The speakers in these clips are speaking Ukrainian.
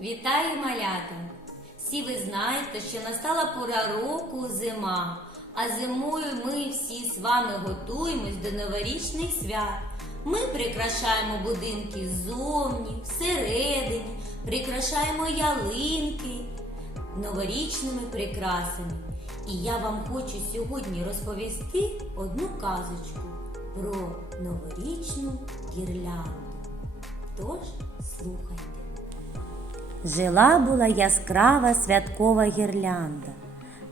Вітаю малята! Всі ви знаєте, що настала пора року зима, а зимою ми всі з вами готуємось до новорічних свят. Ми прикрашаємо будинки ззовні, всередині, прикрашаємо ялинки новорічними прикрасами. І я вам хочу сьогодні розповісти одну казочку про новорічну гірлянду. Тож слухайте. Жила була яскрава святкова гірлянда.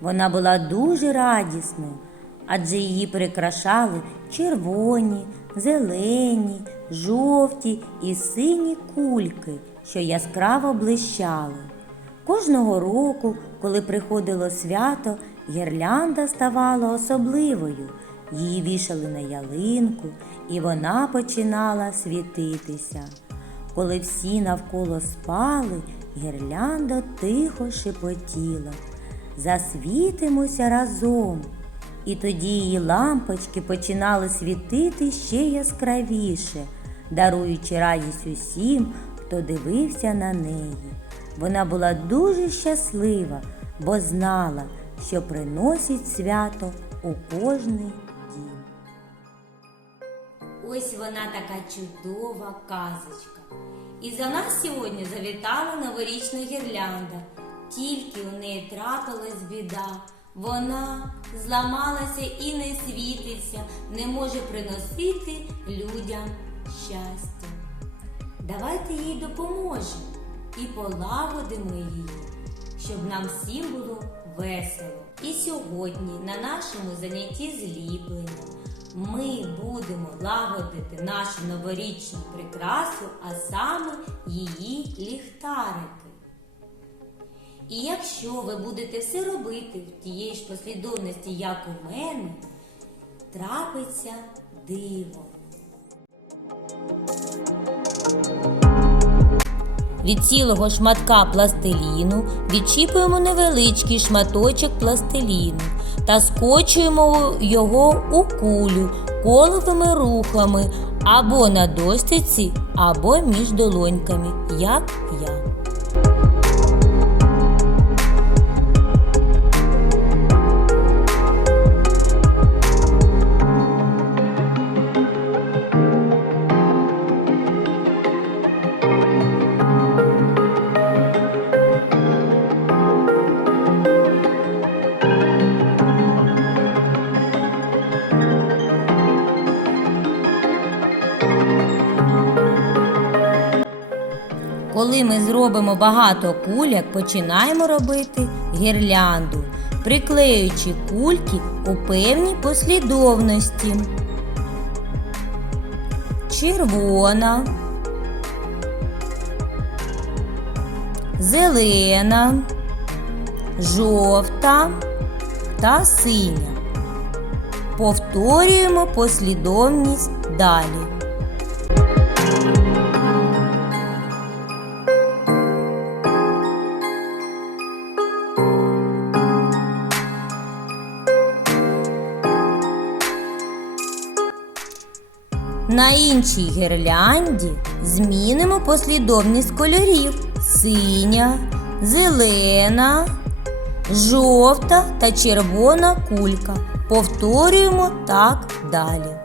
Вона була дуже радісною, адже її прикрашали червоні, зелені, жовті і сині кульки, що яскраво блищали. Кожного року, коли приходило свято, гірлянда ставала особливою. Її вішали на ялинку, і вона починала світитися. Коли всі навколо спали, гірлянда тихо шепотіла. Засвітимося разом. І тоді її лампочки починали світити ще яскравіше, даруючи радість усім, хто дивився на неї. Вона була дуже щаслива, бо знала, що приносить свято у кожний. Ось вона така чудова казочка. І за нас сьогодні завітала новорічна гірлянда. Тільки у неї трапилась біда. Вона зламалася і не світиться, не може приносити людям щастя. Давайте їй допоможемо і полагодимо її, щоб нам всім було весело. І сьогодні на нашому занятті зліплення ми будемо лагодити нашу новорічну прикрасу, а саме її ліхтарики. І якщо ви будете все робити в тієї ж послідовності, як у мене, трапиться диво. Від цілого шматка пластиліну відчіпуємо невеличкий шматочок пластиліну та скочуємо його у кулю коловими рухами або на достиці, або між долоньками, як я. Коли ми зробимо багато кульок, починаємо робити гірлянду, приклеюючи кульки у певній послідовності. Червона, зелена, жовта та синя. Повторюємо послідовність далі. На іншій гірлянді змінимо послідовність кольорів: синя, зелена, жовта та червона кулька. Повторюємо так далі.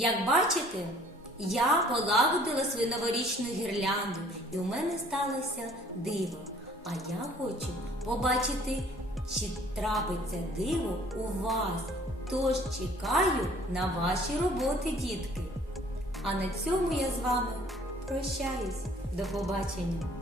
Як бачите, я полагодила свою новорічну гірлянду, і у мене сталося диво. А я хочу побачити, чи трапиться диво у вас. Тож чекаю на ваші роботи, дітки. А на цьому я з вами прощаюсь. До побачення!